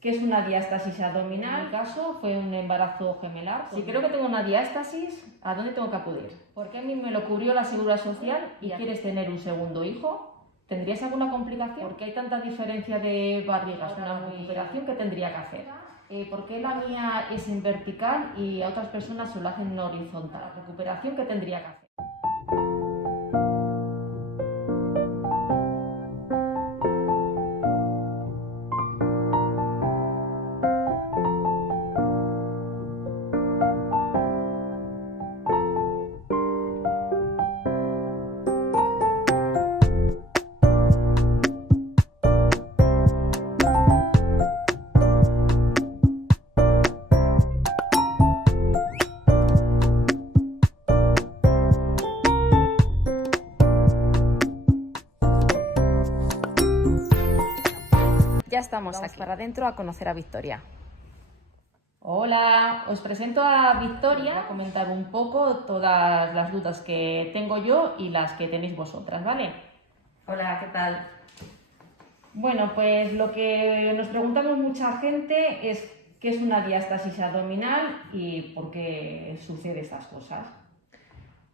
¿Qué es una diástasis abdominal? En mi caso fue un embarazo gemelar. Si creo que tengo una diástasis, ¿a dónde tengo que acudir? Porque a mí me lo cubrió la Seguridad Social y quieres tener un segundo hijo. ¿Tendrías alguna complicación? ¿Por qué hay tanta diferencia de barrigas? Una recuperación que tendría que hacer. ¿Por qué la mía es en vertical y a otras personas se lo hacen en horizontal? La recuperación que tendría que hacer. Ya estamos aquí para adentro a conocer a Victoria. Hola, os presento a Victoria. Voy a comentar un poco todas las dudas que tengo yo y las que tenéis vosotras, ¿vale? Hola, ¿qué tal? Bueno, pues lo que nos preguntamos mucha gente es qué es una diástasis abdominal y por qué sucede estas cosas.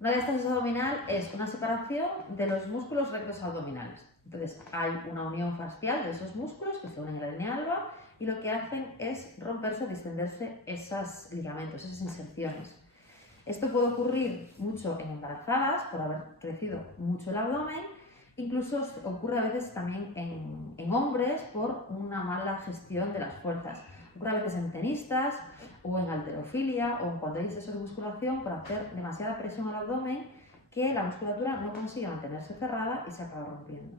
Una diástasis abdominal es una separación de los músculos rectos abdominales. Entonces, hay una unión fascial de esos músculos que se unen en la línea alba y lo que hacen es romperse o distenderse esos ligamentos, esas inserciones. Esto puede ocurrir mucho en embarazadas por haber crecido mucho el abdomen, incluso ocurre a veces también en hombres por una mala gestión de las fuerzas. Ocurre a veces en tenistas o en halterofilia o cuando hay exceso de musculación por hacer demasiada presión al abdomen que la musculatura no consigue mantenerse cerrada y se acaba rompiendo.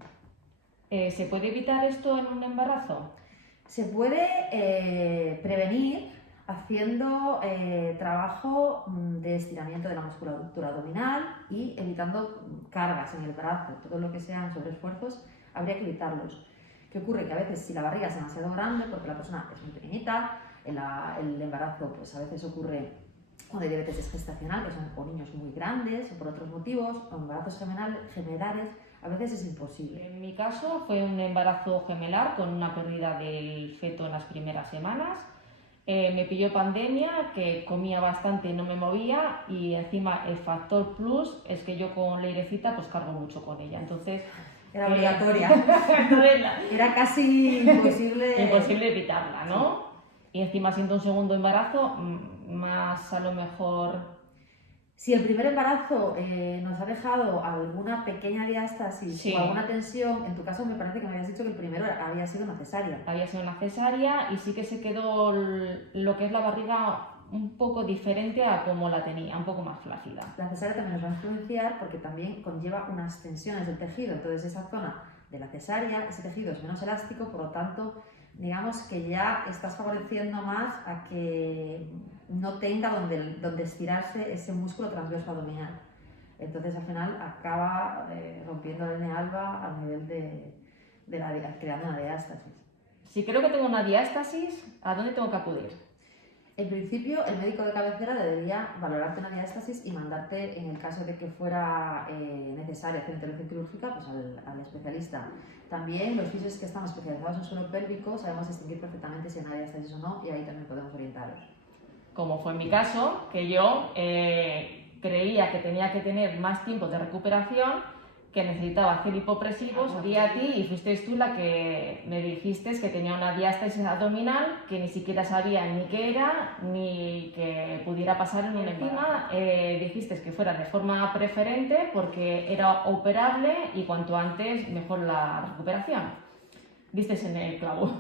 ¿Se puede evitar esto en un embarazo? Se puede prevenir haciendo trabajo de estiramiento de la musculatura abdominal y evitando cargas en el brazo. Todo lo que sean sobreesfuerzos habría que evitarlos. ¿Qué ocurre? Que a veces si la barriga es demasiado grande porque la persona es muy pequeñita, el embarazo pues a veces ocurre cuando hay diabetes gestacional, que son o niños muy grandes o por otros motivos, o embarazos gemelares, a veces es imposible. En mi caso fue un embarazo gemelar con una pérdida del feto en las primeras semanas. Me pilló pandemia, que comía bastante y no me movía, y encima el factor plus es que yo con la airecita pues cargo mucho con ella, entonces era obligatoria. Era casi imposible evitarla, ¿no? Sí. Y encima siendo un segundo embarazo, más a lo mejor... Si el primer embarazo nos ha dejado alguna pequeña diástasis sí. o alguna tensión, en tu caso me parece que me habías dicho que el primero había sido una cesárea. Había sido una cesárea y sí que se quedó lo que es la barriga un poco diferente a como la tenía, un poco más flácida. La cesárea también nos va a influenciar porque también conlleva unas tensiones del tejido, entonces esa zona de la cesárea, ese tejido es menos elástico, por lo tanto, digamos que ya estás favoreciendo más a que no tenga donde estirarse ese músculo transverso abdominal. Entonces al final acaba rompiendo la línea alba a nivel creando una diástasis. Si creo que tengo una diástasis, ¿a dónde tengo que acudir? En principio, el médico de cabecera debería valorarte una diástasis y mandarte, en el caso de que fuera necesaria hacer intervención quirúrgica, pues al especialista. También los fisios que están especializados en suelo pélvico sabemos distinguir perfectamente si hay una diástasis o no y ahí también podemos orientaros. Como fue en mi caso, que yo creía que tenía que tener más tiempo de recuperación, que necesitaba hacer hipopresivos, vi a ti y fuiste tú la que me dijiste que tenía una diástasis abdominal que ni siquiera sabía ni qué era ni que pudiera pasar en un embarazo. Dijiste que fuera de forma preferente porque era operable y cuanto antes mejor la recuperación. Vistes en el clavo.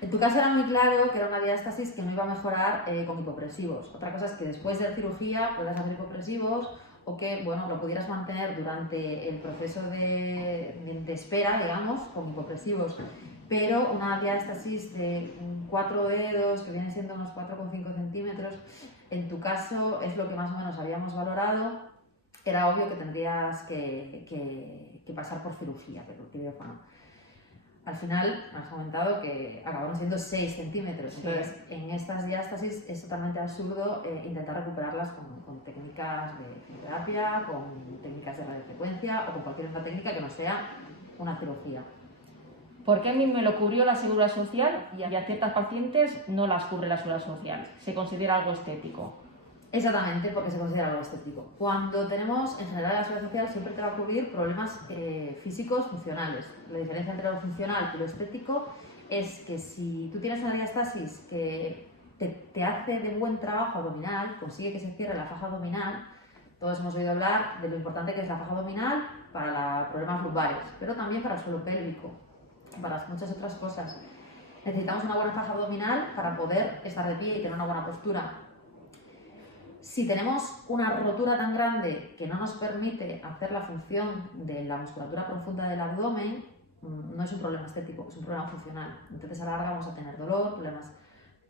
En tu caso era muy claro que era una diástasis que no iba a mejorar con hipopresivos. Otra cosa es que después de la cirugía puedas hacer hipopresivos o que bueno, lo pudieras mantener durante el proceso de espera, digamos, con hipopresivos. Pero una diástasis de 4 dedos, que vienen siendo unos 4,5 centímetros, en tu caso es lo que más o menos habíamos valorado. Era obvio que tendrías que pasar por cirugía, pero el quirófano. Al final me has comentado que acabaron siendo 6 centímetros, sí. Entonces en estas diástasis es totalmente absurdo intentar recuperarlas con técnicas de terapia, con técnicas de radiofrecuencia o con cualquier otra técnica que no sea una cirugía. ¿Por qué a mí me lo cubrió la Seguridad Social y a ciertas pacientes no las cubre la Seguridad Social? Se considera algo estético. Exactamente, porque se considera algo estético. Cuando tenemos, en general, la Seguridad Social siempre te va a cubrir problemas físicos funcionales. La diferencia entre lo funcional y lo estético es que si tú tienes una diastasis que te hace de buen trabajo abdominal, consigue que se cierre la faja abdominal. Todos hemos oído hablar de lo importante que es la faja abdominal para problemas lumbares, pero también para el suelo pélvico, para muchas otras cosas. Necesitamos una buena faja abdominal para poder estar de pie y tener una buena postura. Si tenemos una rotura tan grande que no nos permite hacer la función de la musculatura profunda del abdomen, no es un problema estético, es un problema funcional. Entonces a la larga vamos a tener dolor, problemas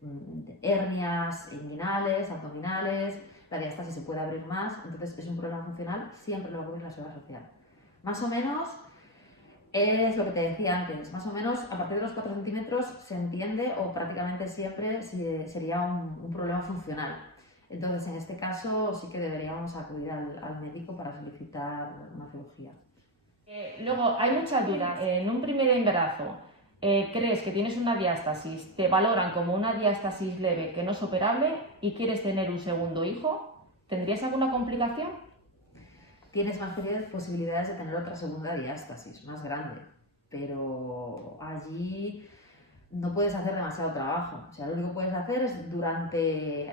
de hernias inguinales, abdominales, la diástasis se puede abrir más, entonces es un problema funcional, siempre lo va a cubrir la Seguridad Social. Más o menos es lo que te decía antes, más o menos a partir de los 4 centímetros se entiende o prácticamente siempre sería un problema funcional. Entonces en este caso sí que deberíamos acudir al médico para solicitar una cirugía. Luego hay muchas dudas. En un primer embarazo, crees que tienes una diástasis, te valoran como una diástasis leve que no es operable y quieres tener un segundo hijo, ¿tendrías alguna complicación? Tienes más posibilidades de tener otra segunda diástasis, más grande, pero allí no puedes hacer demasiado trabajo. O sea, lo único que puedes hacer es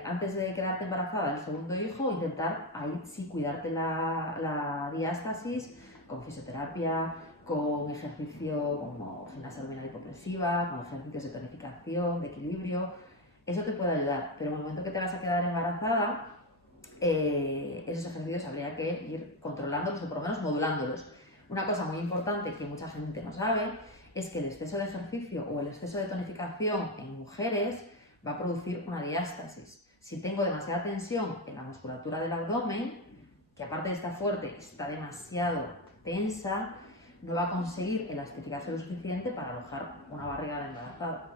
antes de quedarte embarazada del segundo hijo, intentar ahí sí cuidarte la diástasis con fisioterapia, con ejercicio como gimnasia abdominal hipopresiva, con ejercicios de tonificación, de equilibrio. Eso te puede ayudar, pero en el momento que te vas a quedar embarazada, esos ejercicios habría que ir controlándolos o por lo menos modulándolos. Una cosa muy importante que mucha gente no sabe es que el exceso de ejercicio o el exceso de tonificación en mujeres va a producir una diástasis. Si tengo demasiada tensión en la musculatura del abdomen, que aparte de estar fuerte, está demasiado tensa, no va a conseguir elastificarse lo suficiente para alojar una barriga de embarazada.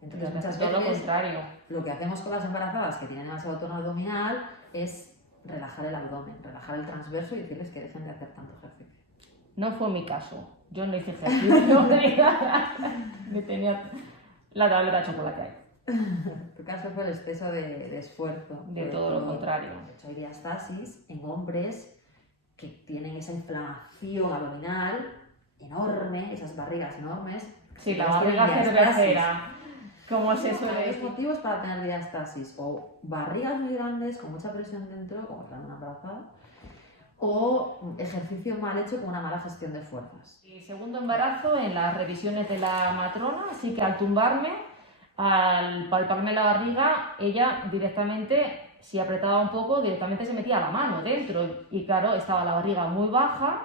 Entonces, muchas veces lo contrario. Lo que hacemos con las embarazadas que tienen demasiado tono abdominal es relajar el abdomen, relajar el transverso y decirles que dejen de hacer tanto ejercicio. No fue mi caso. Yo no hice ejercicio. Me tenía la tableta de chocolate. Tu caso fue el exceso de esfuerzo. De todo lo contrario. De hecho, hay diastasis en hombres que tienen esa inflamación abdominal enorme, esas barrigas enormes. Sí, la barriga cervecera. ¿Cómo se suele Hay decir? motivos para tener diastasis, o barrigas muy grandes con mucha presión dentro, como es la de una embarazada, o ejercicio mal hecho con una mala gestión de fuerzas. Y segundo embarazo, en las revisiones de la matrona, así que al tumbarme, al palparme la barriga, ella directamente, si apretaba un poco, directamente se metía la mano dentro. Y claro, estaba la barriga muy baja,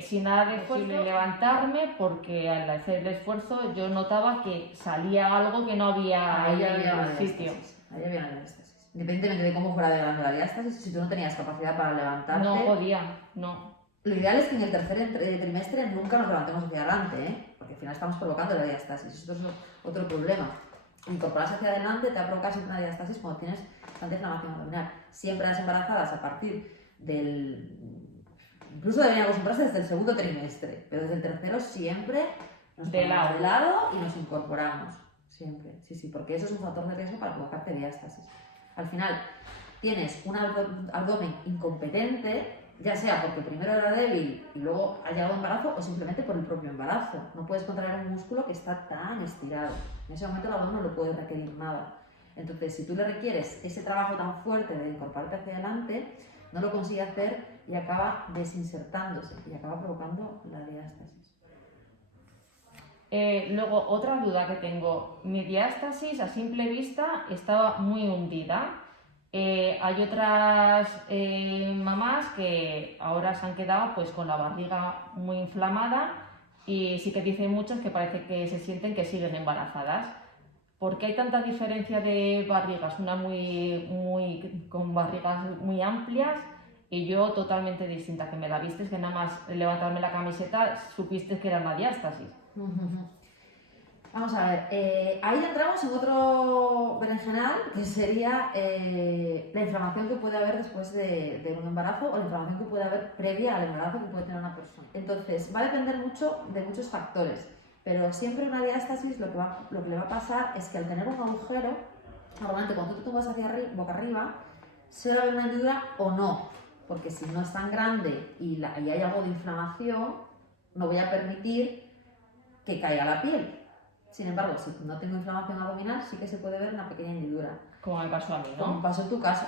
sin nada de esfuerzo, levantarme, porque al hacer el esfuerzo yo notaba que salía algo que no había Ahí en había el sitio. Ahí había una diástasis. Independientemente de cómo fuera de grande la diástasis, si tú no tenías capacidad para levantarte... No podía, no. Lo ideal es que en el tercer trimestre nunca nos levantemos hacia adelante, ¿eh? Porque al final estamos provocando la diástasis. Esto es otro problema. Incorporarse hacia adelante te va a provocar siempre una diástasis cuando tienes tanta inflamación abdominal. Siempre las embarazadas a partir del... Incluso deberían acostumbrarse desde el segundo trimestre, pero desde el tercero siempre nos ponemos de lado y nos incorporamos. Siempre, sí, porque eso es un factor de riesgo para provocarte diástasis. Al final, tienes un abdomen incompetente, ya sea porque primero era débil y luego ha llegado embarazo o simplemente por el propio embarazo. No puedes contraer un músculo que está tan estirado. En ese momento el abdomen no le puede requerir nada. Entonces, si tú le requieres ese trabajo tan fuerte de incorporarte hacia adelante, no lo consigue hacer y acaba desinsertándose y acaba provocando la diástasis. Luego, otra duda que tengo. Mi diástasis a simple vista estaba muy hundida. Hay otras mamás que ahora se han quedado pues con la barriga muy inflamada y sí que dicen muchas que parece que se sienten que siguen embarazadas. ¿Por qué hay tanta diferencia de barrigas? Una con barrigas muy amplias y yo totalmente distinta, que me la vistes, que nada más levantarme la camiseta supiste que era una diástasis. Vamos a ver, ahí entramos en otro berenjenal que sería la inflamación que puede haber después de un embarazo o la inflamación que puede haber previa al embarazo que puede tener una persona. Entonces, va a depender mucho de muchos factores. Pero siempre una diástasis lo que le va a pasar es que al tener un agujero, normalmente cuando tú te tumbas hacia boca arriba, se va a ver una hendidura o no, porque si no es tan grande y hay algo de inflamación, no voy a permitir que caiga la piel. Sin embargo, si no tengo inflamación abdominal, sí que se puede ver una pequeña hendidura. Como me pasó a mí, ¿no? Como pasó en tu caso.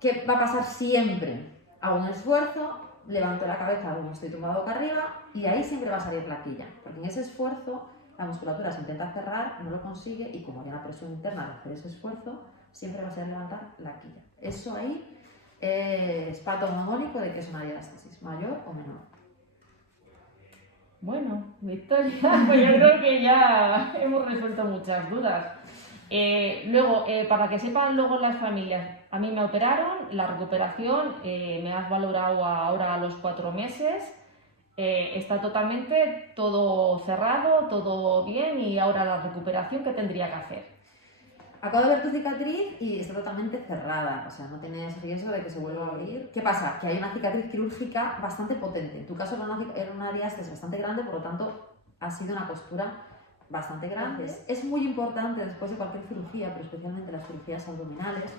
¿Qué va a pasar siempre? Hago un esfuerzo, levanto la cabeza como estoy tumbado boca arriba y ahí siempre va a salir la quilla. Porque en ese esfuerzo la musculatura se intenta cerrar, no lo consigue y como hay una presión interna de hacer ese esfuerzo, siempre va a ser levantar la quilla. Eso ahí es patognomónico de que es una diástasis, mayor o menor. Bueno, Victoria, pues yo creo que ya hemos resuelto muchas dudas. Luego, para que sepan luego las familias, a mí me operaron, la recuperación me has valorado ahora a los 4 meses, está totalmente todo cerrado, todo bien y ahora la recuperación, ¿qué tendría que hacer? Acabo de ver tu cicatriz y está totalmente cerrada, o sea, no tienes riesgo de que se vuelva a abrir. ¿Qué pasa? Que hay una cicatriz quirúrgica bastante potente. En tu caso era una diástasis bastante grande, por lo tanto ha sido una costura bastante grande. Es muy importante después de cualquier cirugía, pero especialmente las cirugías abdominales,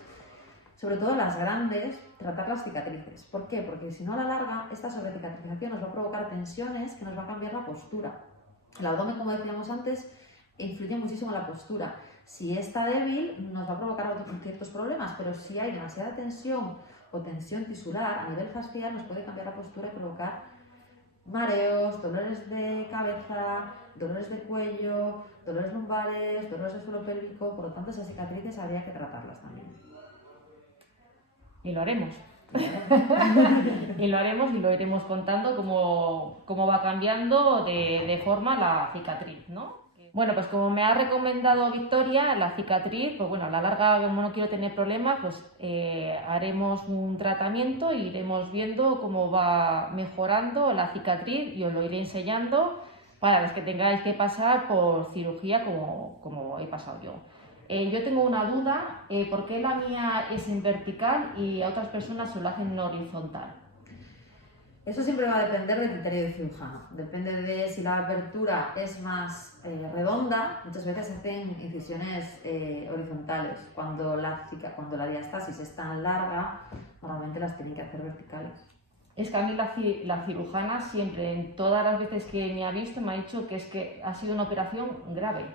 sobre todo las grandes, tratar las cicatrices. ¿Por qué? Porque si no a la larga, esta sobrecicatrización nos va a provocar tensiones que nos va a cambiar la postura. El abdomen, como decíamos antes, influye muchísimo en la postura. Si está débil, nos va a provocar ciertos problemas, pero si hay demasiada tensión o tensión tisular a nivel fascial, nos puede cambiar la postura y provocar mareos, dolores de cabeza, dolores de cuello, dolores lumbares, dolores de suelo pélvico. Por lo tanto, esas cicatrices habría que tratarlas también. Y lo haremos. Y lo haremos y lo iremos contando cómo va cambiando de forma la cicatriz, ¿no? Bueno, pues como me ha recomendado Victoria, la cicatriz, pues bueno, a la larga, como no quiero tener problemas, pues haremos un tratamiento y iremos viendo cómo va mejorando la cicatriz y os lo iré enseñando para los que tengáis que pasar por cirugía como he pasado yo. Yo tengo una duda, ¿por qué la mía es en vertical y a otras personas se lo hacen en horizontal? Eso siempre va a depender del criterio del cirujano. Depende de si la abertura es más redonda, muchas veces se hacen incisiones horizontales. Cuando la diástasis es tan larga, normalmente las tienen que hacer verticales. Es que a mí la cirujana siempre, en todas las veces que me ha visto, me ha dicho que es que ha sido una operación grave.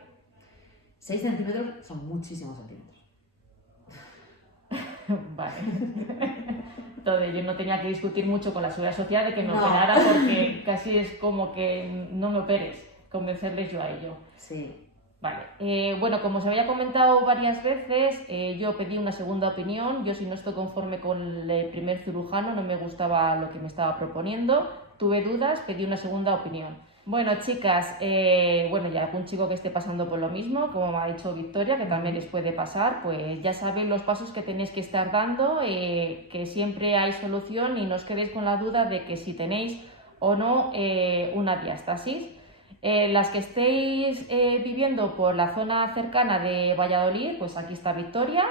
6 centímetros son muchísimos centímetros. Vale. Entonces yo no tenía que discutir mucho con la seguridad social de que me operara porque casi es como que no me operes, convencerles yo a ello. Sí. Vale. Bueno, como os había comentado varias veces, yo pedí una segunda opinión. Yo si no estoy conforme con el primer cirujano, no me gustaba lo que me estaba proponiendo, tuve dudas, pedí una segunda opinión. Bueno, chicas, bueno, y algún chico que esté pasando por lo mismo, como me ha dicho Victoria, que también les puede pasar, pues ya sabéis los pasos que tenéis que estar dando, que siempre hay solución y no os quedéis con la duda de que si tenéis o no una diástasis. Las que estéis viviendo por la zona cercana de Valladolid, pues aquí está Victoria,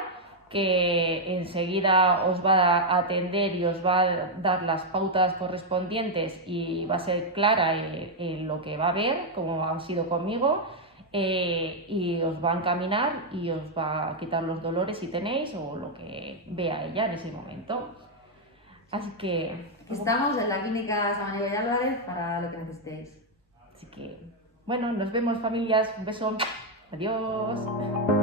que enseguida os va a atender y os va a dar las pautas correspondientes y va a ser clara en lo que va a ver, como ha sido conmigo, y os va a encaminar y os va a quitar los dolores si tenéis o lo que vea ella en ese momento. Así que... Estamos en la clínica Samaniego y Álvarez para lo que necesitéis. Así que, bueno, nos vemos familias, un beso, adiós.